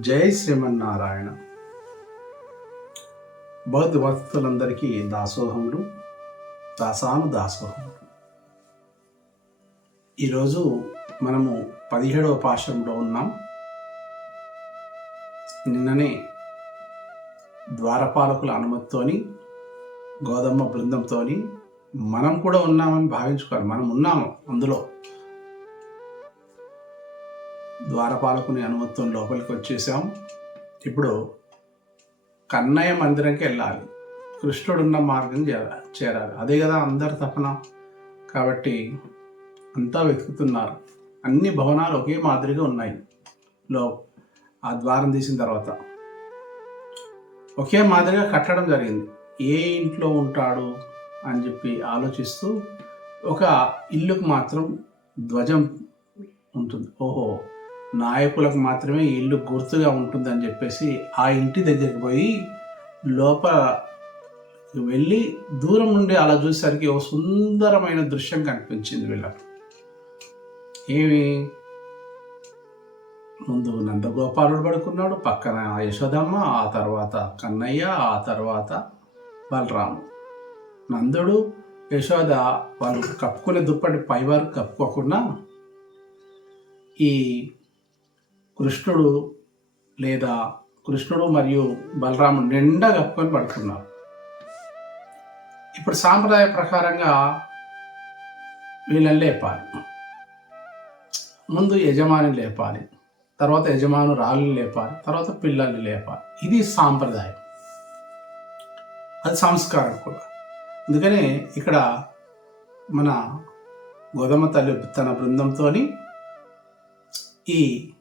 జై శ్రీమన్నారాయణ. బౌద్ధ భక్తులందరికీ దాసోహములు దాసాను దాసోహములు. ఈరోజు మనము పదిహేడవ పాశంలో ఉన్నాం. నిన్ననే ద్వారపాలకుల అనుమతితోని గోదమ్మ బృందంతోని మనం కూడా ఉన్నామని భావించుకోవాలి. మనం ఉన్నాము అందులో. ద్వారపాలకుని అనుమతితో లోపలికి వచ్చేసాం. ఇప్పుడు కన్నయ్య మందిరంకి వెళ్ళాలి. కృష్ణుడున్న మార్గం చేర- చేరాలి. అదే కదా అందరి తపన. కాబట్టి అంతా వెతుకుతున్నారు. అన్ని భవనాలు ఒకే మాదిరిగా ఉన్నాయి. లో ఆ ద్వారం తీసిన తర్వాత. ఒకే మాదిరిగా కట్టడం జరిగింది. ఏ ఇంట్లో ఉంటాడు అని చెప్పి ఆలోచిస్తూ ఒక ఇల్లుకు మాత్రం ధ్వజం ఉంటుంది. ఓహో! నాయకులకు మాత్రమే ఇల్లు గుర్తుగా ఉంటుందని చెప్పేసి ఆ ఇంటి దగ్గరికి పోయి లోపల వెళ్ళి దూరం నుండి అలా చూసేసరికి ఓ సుందరమైన దృశ్యం కనిపించింది వీళ్ళకి. ఏమి? ముందు నందగోపాలుడు పడుకున్నాడు పక్కన యశోదమ్మ ఆ తర్వాత కన్నయ్య ఆ తర్వాత బలరాము. నందుడు యశోద వాళ్ళు కప్పుకునే దుప్పటి పై వరకు కప్పుకోకుండా ఈ కృష్ణుడు లేదా కృష్ణుడు మరియు బలరాముడు నిండా కప్పుకొని పడుకున్నారు. ఇప్పుడు సాంప్రదాయ ప్రకారంగా వీళ్ళని లేపాలి. ముందు యజమాని లేపాలి. తర్వాత యజమాను రాళ్ళని లేపాలి. తర్వాత పిల్లల్ని లేపాలి. ఇది సాంప్రదాయం. అది సంస్కారం కూడా. అందుకనే ఇక్కడ మన గోధుమ తల్లి తన బృందంతోని ఈ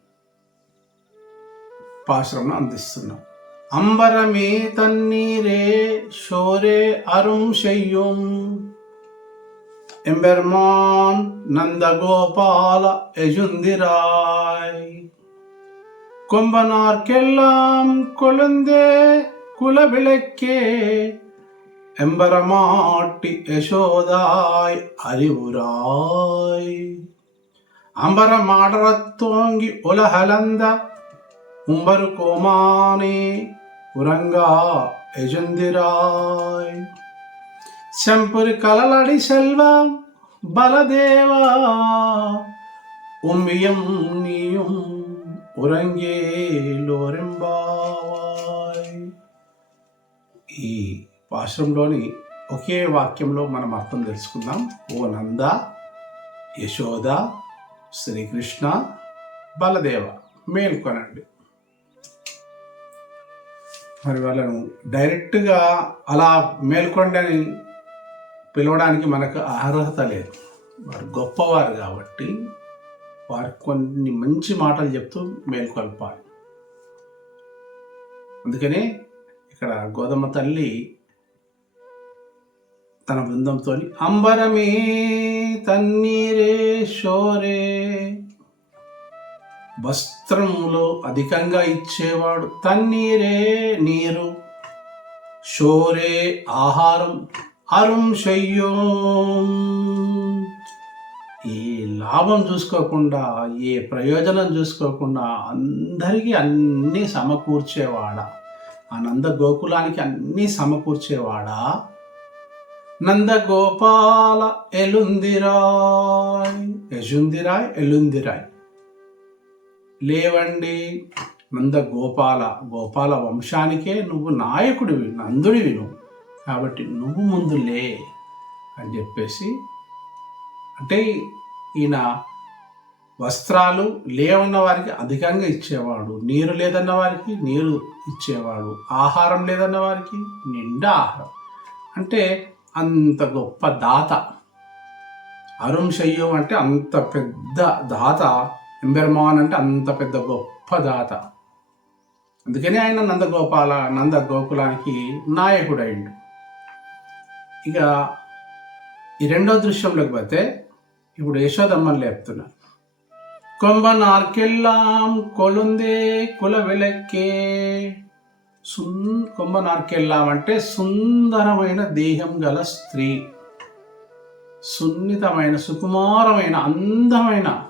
పాశ్రమం అందిస్తున్నాం అంబరమే తన్నీరే షోరే అరుం శయ్యం எம்பெருமான் நந்தகோபால எஜுந்திராய் கொம்பனார்க்கெல்லாம் கொழுந்தே குலவிளக்கே எம்பரமாட்டி யசோதாய் அறிவுராய் அம்பரமாடரத் தோங்கி உலகலந்த உம்பரு கோமானே உறங்கா எஜுந்திராய் செம்பொரு கலலடி செல்வம் பலதேவா உம்மியம் நீயும் ఉరంగే లోరెంబావాయ్ ఈ పాశ్రంలోని ఒకే వాక్యంలో మనం అర్థం తెలుసుకుందాం ఓ నంద యశోద శ్రీకృష్ణ బలదేవ మేల్కొనండి మరి వాళ్ళను డైరెక్ట్గా అలా మేల్కొండి అని పిలవడానికి మనకు అర్హత లేదు. వారు గొప్పవారు కాబట్టి వారు కొన్ని మంచి మాటలు చెప్తూ మేల్కొల్పాలి. అందుకనే ఇక్కడ గోధుమ తల్లి తన బృందంతో అంబరమే తన్నీరే షోరే వస్త్రములో అధికంగా ఇచ్చేవాడు తన్నీరే నీరు షోరే ఆహారం అరుం శయ్యో. ఈ లాభం చూసుకోకుండా ఏ ప్రయోజనం చూసుకోకుండా అందరికీ అన్నీ సమకూర్చేవాడా ఆ నంద గోకులానికి అన్నీ సమకూర్చేవాడా. నందగోపాల ఎలుందిరాయ్ యజుందిరాయ్ ఎలుందిరాయ్. లేవండి నంద గోపాల గోపాల వంశానికే నువ్వు నాయకుడివి నందుడివి నువ్వు కాబట్టి నువ్వు ముందు లే అని చెప్పేసి అంటే ఈయన వస్త్రాలు లేవన్న వారికి అధికంగా ఇచ్చేవాడు నీరు లేదన్న వారికి నీరు ఇచ్చేవాడు ఆహారం లేదన్న వారికి నిండా ఆహారం. అంటే అంత గొప్ప దాత. అరుణ్ శయ్యం అంటే అంత పెద్ద దాత. ఎంబెర్మాన్ అంటే అంత పెద్ద గొప్ప దాత. అందుకని ఆయన నందగోపాల నంద గోకులానికి నాయకుడు అయిండు ఇక ఈ రెండో దృశ్యంలోకి పోతే ఇప్పుడు యశోదమ్మని లేపుతున్నారు. కొంబనార్కెల్లాం కొలుందే కుల వెలక్కే. సున్ కొంబనార్కెల్లాం అంటే సుందరమైన దేహం గల స్త్రీ. సున్నితమైన సుకుమారమైన అందమైన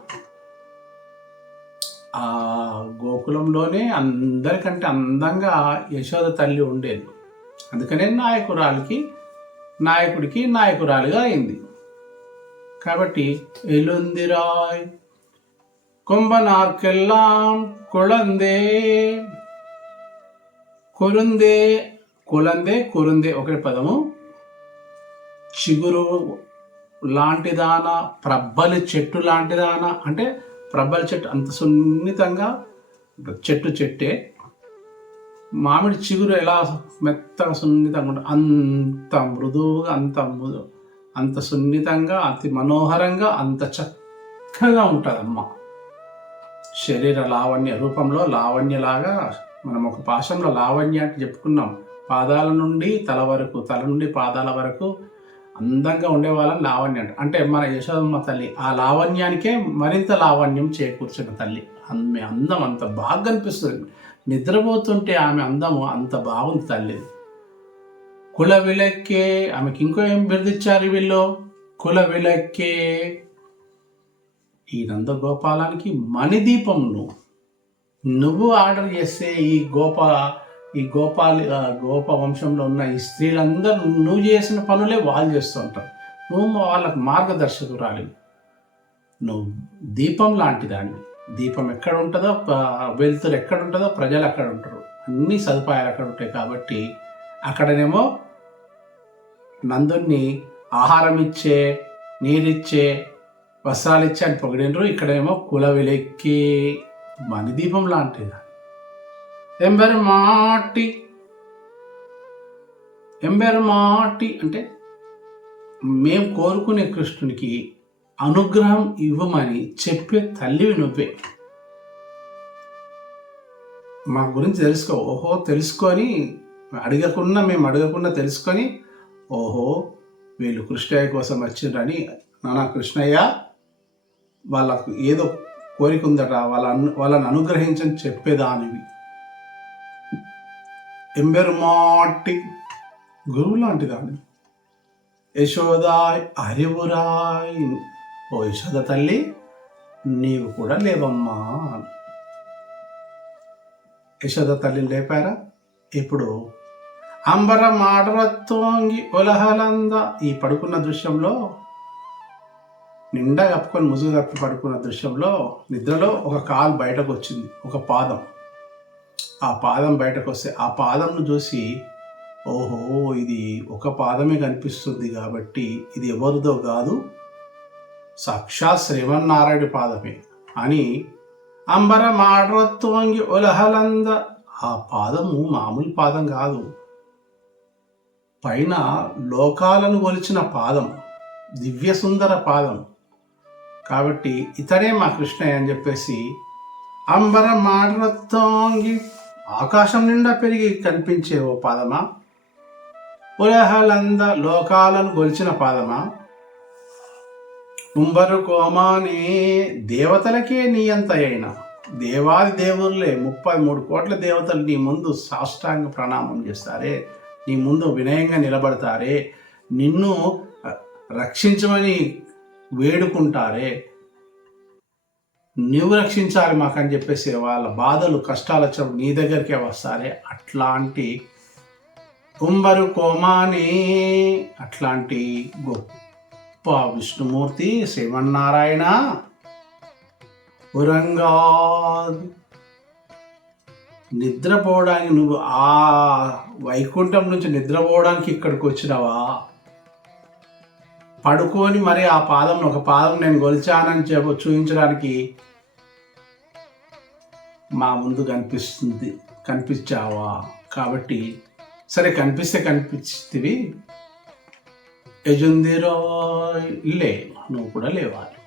ఆ గోకులంలోనే అందరికంటే అందంగా యశోద తల్లి ఉండేది. అందుకనే నాయకురాలికి నాయకుడికి నాయకురాలిగా అయింది. కాబట్టి ఎలుందిరాయ్ కుంభనార్కెల్లాం కుళందే కురుందే కొలందే కురుందే ఒకటి పదము. చిగురు లాంటిదాన ప్రబ్బలి చెట్టు లాంటిదాన అంటే ప్రబ్బలి చెట్టు అంత సున్నితంగా చెట్టు చెట్టే. మామిడి చిగురు ఎలా మెత్తగా సున్నితంగా ఉంటుంది అంత మృదువుగా అంత మృదు అంత సున్నితంగా అతి మనోహరంగా అంత చక్కగా ఉంటుందమ్మ. శరీర లావణ్య రూపంలో లావణ్యలాగా మనం ఒక పాశంలో లావణ్య అంటే చెప్పుకున్నాం. పాదాల నుండి తల వరకు తల నుండి పాదాల వరకు అందంగా ఉండేవాళ్ళని లావణ్య అంట. అంటే మన యశోదమ్మ తల్లి ఆ లావణ్యానికే మరింత లావణ్యం చేకూర్చిన తల్లి. ఆమె అందం అంత బాగా అనిపిస్తుంది. నిద్రపోతుంటే ఆమె అందము అంత బాగుంది తల్లి. కుల విలక్కే ఆమెకి ఇంకో ఏం బిరుదిచ్చారు వీళ్ళు? కుల విలక్కే. ఈ నందగోపాలానికి మణిదీపం నువ్వు ఆర్డర్ చేస్తే ఈ గోప ఈ గోపాలి గోప వంశంలో ఉన్న ఈ స్త్రీలందరూ నువ్వు చేసిన పనులే వాళ్ళు చేస్తుంటారు నువ్వు వాళ్ళకు మార్గదర్శకురాలి. నువ్వు దీపం లాంటిదాన్ని. దీపం ఎక్కడ ఉంటుందో ప- వెలుతురు ఎక్కడ ఉంటుందో ప్రజలు అక్కడ ఉంటారు. అన్ని సదుపాయాలు అక్కడ ఉంటాయి కాబట్టి అక్కడనేమో నందుని ఆహారం ఇచ్చే నీరిచ్చే వస్త్రాలు ఇచ్చే అని పొగిడినరు. ఇక్కడేమో కుల వెలెక్కి మణిదీపం లాంటిది. ఎంబెర్మాటి ఎంబెర్మాటి అంటే మేము కోరుకునే కృష్ణునికి అనుగ్రహం ఇవ్వమని చెప్పే తల్లివి నువ్వే. మా గురించి తెలుసుకో ఓహో తెలుసుకొని అడగకుండా మేము అడగకుండా తెలుసుకొని ఓహో వీళ్ళు కృష్ణయ్య కోసం వచ్చిండ్రని నానా కృష్ణయ్య వాళ్ళకు ఏదో కోరిక ఉందట వాళ్ళ అను- వాళ్ళని అనుగ్రహించని చెప్పేదానివి. ఎంబెరుమాటి గురువు లాంటి దాన్ని యశోదాయ్ అరివురాయ్ ఓ యశోద తల్లి నీవు కూడా లేవమ్మా యశోద తల్లిని లేపారా? ఇప్పుడు అంబర మాటరత్వంగి ఒలహలంద ఈ పడుకున్న దృశ్యంలో నిండా కప్పుకొని ముసుగు తప్పి పడుకున్న దృశ్యంలో నిద్రలో ఒక కాలు బయటకు వచ్చింది ఒక పాదం. ఆ పాదం బయటకు వస్తే ఆ పాదంను చూసి ఓహో ఇది ఒక పాదమే కనిపిస్తుంది కాబట్టి ఇది ఎవరిదో కాదు సాక్షాత్ శ్రీమన్నారాయణ పాదమే అని అంబర మాడరత్వంగి ఉలహలంద ఆ పాదము మామూలు పాదం కాదు. పైన లోకాలను కొలిచిన పాదం దివ్య సుందర పాదం. కాబట్టి ఇతడే మా కృష్ణయ్య అని చెప్పేసి అంబర మాడరత్వంగి ఆకాశం నిండా పెరిగి కనిపించే ఓ పాదమా? ఉలహలంద లోకాలను గొలిచిన పాదమా? ఉంబరు కోమాని దేవతలకే నీ అంత అయినా. దేవాది దేవుళ్ళే ముప్పై మూడు కోట్ల దేవతలు నీ ముందు సాష్టాంగ ప్రణామం చేస్తారే. నీ ముందు వినయంగా నిలబడతారే. నిన్ను రక్షించమని వేడుకుంటారే. నువ్వు రక్షించాలి మాకని చెప్పేసి వాళ్ళ బాధలు కష్టాలు వచ్చినప్పుడు నీ దగ్గరికే వస్తారే? అట్లాంటి కుంభరు కోమాని అట్లాంటి గొప్ప విష్ణుమూర్తి శ్రీమన్నారాయణ ఉరంగా నిద్రపోవడానికి నువ్వు ఆ వైకుంఠం నుంచి నిద్రపోవడానికి ఇక్కడికి వచ్చినావా? పడుకొని మరి ఆ పాదం ఒక పాదం నేను గొలిచానని చెప్ప చూపించడానికి మా ముందు కనిపిస్తుంది కనిపించావా? కాబట్టి సరే కనిపిస్తే కనిపిస్తుంది యజుందిరో లే నువ్వు కూడా లేవాలి.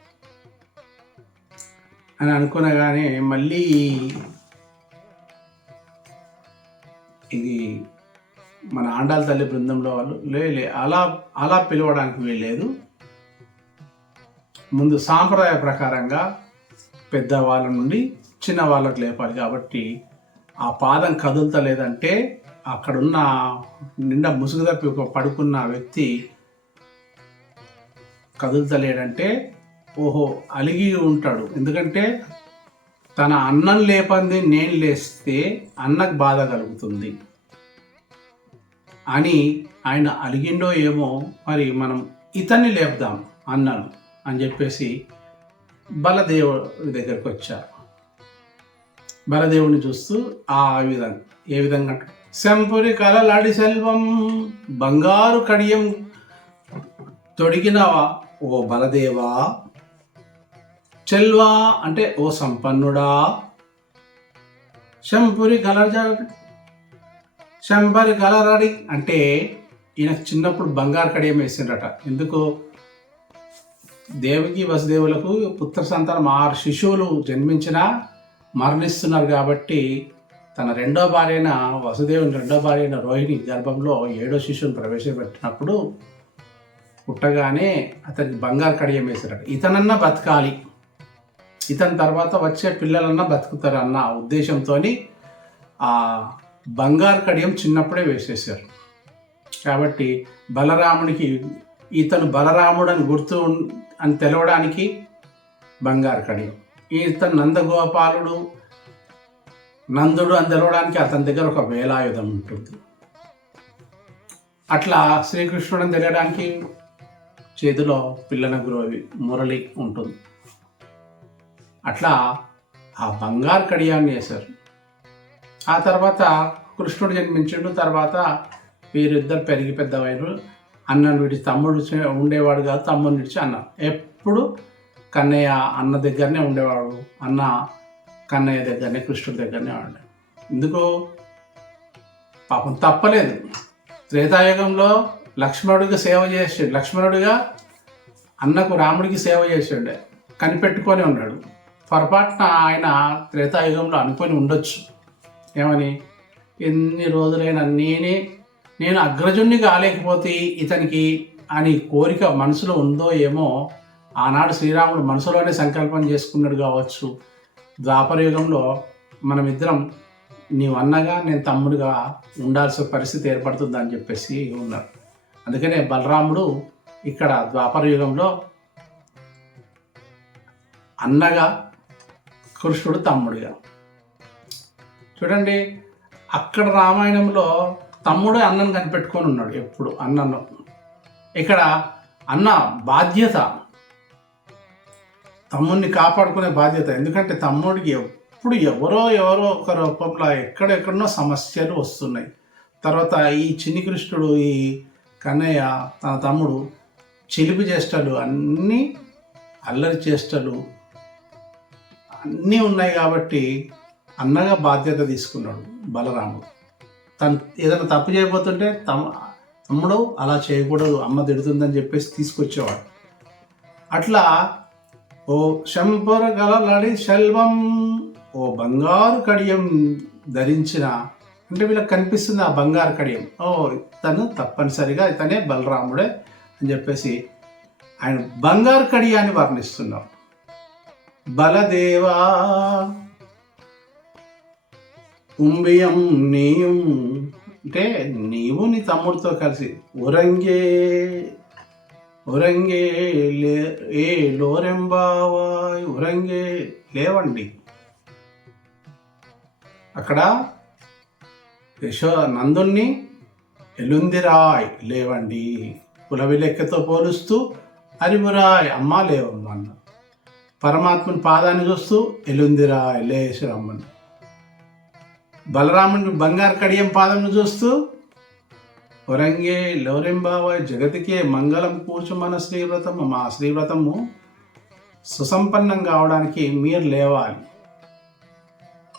అని అనుకునగానే మళ్ళీ ఇది మన ఆండాల తల్లి బృందంలో వాళ్ళు లే లే అలా అలా పిలవడానికి వీల్లేదు. ముందు సాంప్రదాయ ప్రకారంగా పెద్దవాళ్ళ నుండి చిన్న వాళ్ళకి లేపాలి కాబట్టి ఆ పాదం కదులుతలేదంటే అక్కడున్న నిండా ముసుగు తప్పి ఒక పడుకున్న వ్యక్తి కదులుతలేడంటే ఓహో అలిగి ఉంటాడు. ఎందుకంటే తన అన్నం లేపంది నేను లేస్తే అన్నకు బాధ కలుగుతుంది. అని ఆయన అలిగిండో ఏమో మరి మనం ఇతన్ని లేపుదాం అన్నాను అని చెప్పేసి బలదేవుడి దగ్గరికి వచ్చారు. బలదేవుని చూస్తూ ఆ విధంగా ఏ విధంగా శంపురి కలలాడి సెల్వం బంగారు కడియం తొడిగినవా ఓ బలదేవా? చెల్వా అంటే ఓ సంపన్నుడా? శంపురి కలజ శంబరి కలరడి అంటే ఈయన చిన్నప్పుడు బంగారు కడియం వేసిండట ఎందుకు దేవికి వసుదేవులకు పుత్ర సంతానం ఆరు శిశువులు జన్మించినా మరణిస్తున్నారు కాబట్టి తన రెండో భార్య అయిన వసుదేవుని రెండో భార్య అయిన రోహిణి గర్భంలో ఏడో శిశువుని ప్రవేశపెట్టినప్పుడు పుట్టగానే అతనికి బంగారు కడియం వేశారట ఇతనన్నా బతకాలి. ఇతని తర్వాత వచ్చే పిల్లలన్నా బతుకుతారు అన్న ఉద్దేశంతో ఆ బంగారు కడియం చిన్నప్పుడే వేసేసారు కాబట్టి బలరామునికి ఇతను బలరాముడు అని గుర్తు ఉన్- అని తెలవడానికి బంగారు కడియం. ఇతను నందగోపాలుడు నందుడు అని తెలవడానికి అతని దగ్గర ఒక వేలాయుధం ఉంటుంది. అట్లా శ్రీకృష్ణుడు అని తెలియడానికి చేతిలో పిల్లన గురవి మురళి ఉంటుంది. అట్లా ఆ బంగారు కడియాన్ని వేశారు. ఆ తర్వాత కృష్ణుడు జన్మించిండు తర్వాత వీరిద్దరు పెరిగి పెద్దవారు అన్నను విడిచి తమ్ముడు ఉండేవాడు కాదు తమ్ముడిని విడిచి అన్న. ఎప్పుడు కన్నయ్య అన్న దగ్గరనే ఉండేవాడు అన్న కన్నయ్య దగ్గరనే కృష్ణుడి దగ్గరనే ఉండే ఎందుకు పాపం తప్పలేదు. త్రేతాయుగంలో లక్ష్మణుడికి సేవ చేసి లక్ష్మణుడిగా అన్నకు రాముడికి సేవ చేసిండే. కనిపెట్టుకొని ఉన్నాడు. పొరపాటున ఆయన త్రేతాయుగంలో అనుకొని ఉండొచ్చు. ఏమని? ఎన్ని రోజులైనా నేనే నేను అగ్రజుణ్ణి కాలేకపోతే ఇతనికి అని కోరిక మనసులో ఉందో ఏమో ఆనాడు శ్రీరాముడు మనసులోనే సంకల్పం చేసుకున్నాడు కావచ్చు. ద్వాపర యుగంలో మనమిద్దరం నీవు అన్నగా నేను తమ్ముడిగా ఉండాల్సిన పరిస్థితి ఏర్పడుతుంది అని చెప్పేసి ఉన్నారు. అందుకనే బలరాముడు ఇక్కడ ద్వాపర యుగంలో అన్నగా కృష్ణుడు తమ్ముడిగా. చూడండి అక్కడ రామాయణంలో తమ్ముడు అన్నను కనిపెట్టుకొని ఉన్నాడు. ఎప్పుడు? అన్నను. ఇక్కడ అన్న బాధ్యత. తమ్ముడిని కాపాడుకునే బాధ్యత. ఎందుకంటే తమ్ముడికి ఎప్పుడు ఎవరో ఎవరో ఒక రూపంలో ఎక్కడెక్కడనో సమస్యలు వస్తున్నాయి. తర్వాత ఈ చిన్ని కృష్ణుడు ఈ కన్నయ్య తన తమ్ముడు చిలిపి చేష్టలు అన్నీ అల్లరి చేష్టలు అన్నీ ఉన్నాయి కాబట్టి అన్నగా బాధ్యత తీసుకున్నాడు బలరాముడు. తను ఏదైనా తప్పు చేయబోతుంటే తమ తమ్ముడు అలా చేయకూడదు అమ్మ తిడుతుందని చెప్పేసి తీసుకొచ్చేవాడు. అట్లా ఓ శంపర గలలడి శల్వం ఓ బంగారు కడియం ధరించిన అంటే వీళ్ళకి కనిపిస్తుంది ఆ బంగారు కడియం. ఓ తను తప్పనిసరిగా ఇతనే బలరాముడే అని చెప్పేసి ఆయన బంగారు కడియాన్ని వర్ణిస్తున్నాం బలదేవా ఉంబియం నీయం. అంటే నీవు నీ తమ్ముడితో కలిసి ఉరంగే ఉరంగే లే ఏ లోరెంబావాయ్ ఉరంగే లేవండి. అక్కడ యశో నందుణ్ణి ఎలుందిరాయ్ లేవండి. కులవిలెక్కతో పోలుస్తూ అరిమురాయ్ అమ్మ లేవమ్మ అన్న పరమాత్మని పాదాన్ని చూస్తూ ఎలుందిరాయ్ లేశరమ్మని బలరాముని బంగారు కడియం పాదమును చూస్తూ ఒరంగే లౌరెంబావ జగతికే మంగళం కూర్చుమన శ్రీవ్రతము మా శ్రీవ్రతము సుసంపన్నం కావడానికి మీరు లేవాలి.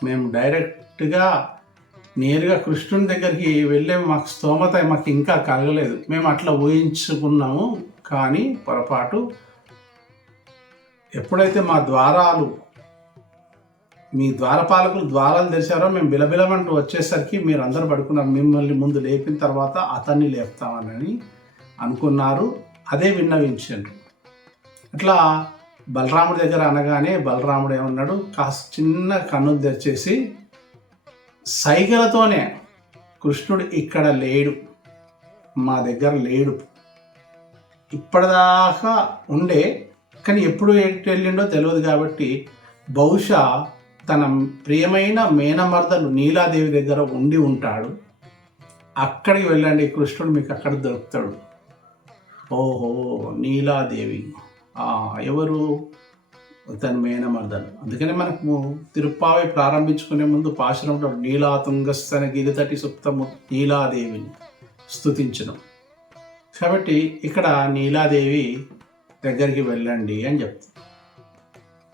మేము డైరెక్ట్గా నేరుగా కృష్ణుని దగ్గరికి వెళ్ళే మాకు స్తోమత మాకు ఇంకా కలగలేదు. మేము అట్లా ఊహించుకున్నాము కానీ పొరపాటు ఎప్పుడైతే మా ద్వారాలు మీ ద్వారపాలకులు ద్వారాలు తెరిచారో మేము బిలబిలమంటూ వచ్చేసరికి మీరు అందరూ పడుకున్నారు. మిమ్మల్ని ముందు లేపిన తర్వాత అతన్ని లేపుతామని అనుకున్నారు. అదే విన్నవించండి. అట్లా బలరాముడి దగ్గర అనగానే బలరాముడు ఏమన్నాడు? కాస్త చిన్న కన్ను తెరిచేసి సైగలతోనే కృష్ణుడు ఇక్కడ లేడు. మా దగ్గర లేడు. ఇప్పటిదాకా ఉండే కానీ ఎప్పుడు ఎటు వెళ్ళిండో తెలియదు కాబట్టి బహుశా తన ప్రియమైన మేనమర్దలు నీలాదేవి దగ్గర ఉండి ఉంటాడు. అక్కడికి వెళ్ళండి కృష్ణుడు మీకు అక్కడ దొరుకుతాడు. ఓహో నీలాదేవి. ఎవరు? తన మేనమర్దలు. అందుకనే మనకు తిరుప్పావి ప్రారంభించుకునే ముందు పాశురంలో నీలాతుంగస్తన గిరితటి సుప్తము నీలాదేవిని స్తుతించడం కాబట్టి ఇక్కడ నీలాదేవి దగ్గరికి వెళ్ళండి అని చెప్తుంది.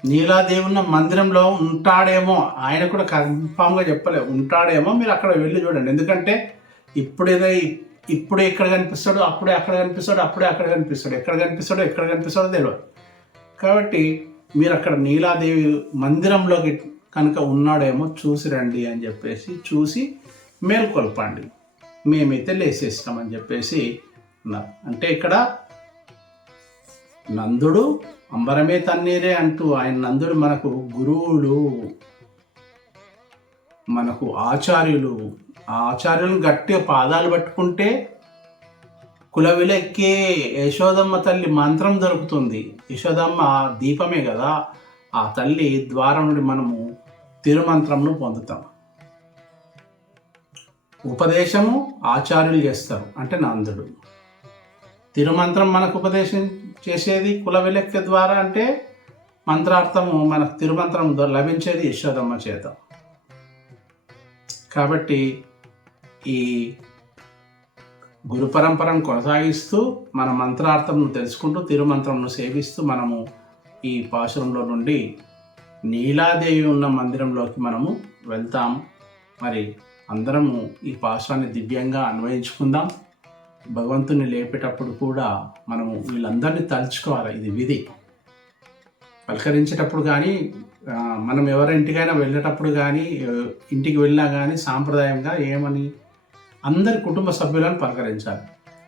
నీలాదేవి ఉన్న మందిరంలో ఉంటాడేమో ఆయన కూడా కన్ఫామ్గా చెప్పలేదు. ఉంటాడేమో మీరు అక్కడ వెళ్ళి చూడండి. ఎందుకంటే ఇప్పుడేదో ఇప్పుడు ఎక్కడ కనిపిస్తాడు అప్పుడే అక్కడ కనిపిస్తాడు అప్పుడే అక్కడ కనిపిస్తాడు ఎక్కడ కనిపిస్తాడో ఎక్కడ కనిపిస్తాడో తెలియదు కాబట్టి మీరు అక్కడ నీలాదేవి మందిరంలోకి కనుక ఉన్నాడేమో చూసి రండి అని చెప్పేసి చూసి మేల్కొల్పండి. మేమైతే లేసేస్తామని చెప్పేసి అన్నారు అంటే ఇక్కడ నందుడు అంబరమే తన్నీరే అంటూ ఆయన నందుడు మనకు గురువులు మనకు ఆచార్యులు. ఆ ఆచార్యులను గట్టిగా పాదాలు పట్టుకుంటే కులవిలెక్కే యశోదమ్మ తల్లి మంత్రం దొరుకుతుంది. యశోదమ్మ దీపమే కదా. ఆ తల్లి ద్వారం నుండి మనము తిరుమంత్రంను పొందుతాం. ఉపదేశము ఆచార్యులు చేస్తారు అంటే నందుడు. తిరుమంత్రం మనకు ఉపదేశం చేసేది కుల విలెక్క ద్వారా అంటే మంత్రార్థము మనకు తిరుమంత్రం లభించేది యశోదమ్మ చేత. కాబట్టి ఈ గురు పరంపరను కొనసాగిస్తూ మన మంత్రార్థంను తెలుసుకుంటూ తిరుమంత్రంను సేవిస్తూ మనము ఈ పాశురంలో నుండి నీలాదేవి ఉన్న మందిరంలోకి మనము వెళ్తాం మరి అందరము ఈ పాశ్వాన్ని దివ్యంగా అన్వయించుకుందాం. భగవంతుని లేపేటప్పుడు కూడా మనము వీళ్ళందరినీ తలుచుకోవాలి. ఇది విధి. పలకరించేటప్పుడు కానీ మనం ఎవరింటికైనా వెళ్ళేటప్పుడు కానీ ఇంటికి వెళ్ళినా కానీ సాంప్రదాయంగా ఏమని అందరి కుటుంబ సభ్యులను పలకరించాలి.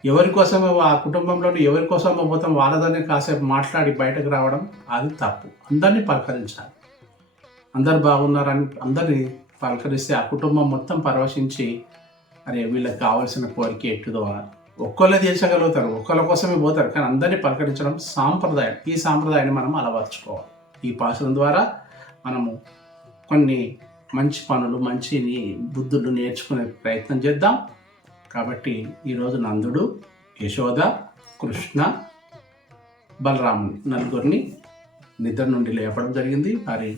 ఎవరి కోసమో ఆ కుటుంబంలో ఎవరి కోసమో పోతాం వాళ్ళతోనే కాసేపు మాట్లాడి బయటకు రావడం అది తప్పు. అందరినీ పలకరించాలి. అందరు బాగున్నారని అందరినీ పలకరిస్తే ఆ కుటుంబం మొత్తం పరవశించి అరే వీళ్ళకి కావాల్సిన కోరిక ఎట్టుదో అని ఒక్కళ్ళే తీర్చగలుగుతారు ఒక్కళ్ళ కోసమే పోతారు కానీ అందరినీ పలకరించడం సాంప్రదాయం. ఈ సాంప్రదాయాన్ని మనం అలవర్చుకోవాలి. ఈ పాసం ద్వారా మనము కొన్ని మంచి పనులు మంచి బుద్ధులు నేర్చుకునే ప్రయత్నం చేద్దాం. కాబట్టి ఈరోజు నందుడు యశోద కృష్ణ బలరాముని నలుగురిని నిద్ర నుండి లేపడం జరిగింది. మరి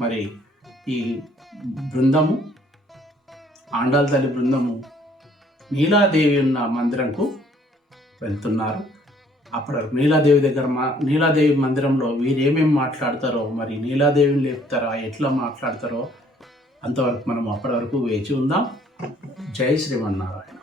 మరి ఈ బృందము ఆండాల తల్లి బృందము నీలాదేవి ఉన్న మందిరంకు వెళ్తున్నారు. అప్పుడు నీలాదేవి దగ్గర మా నీలాదేవి మందిరంలో వీరేమేమి మాట్లాడతారో మరి నీలాదేవిని లేపుతారా ఎట్లా మాట్లాడతారో అంతవరకు మనం అప్పటి వరకు వేచి ఉందాం. జై శ్రీమన్నారాయణ.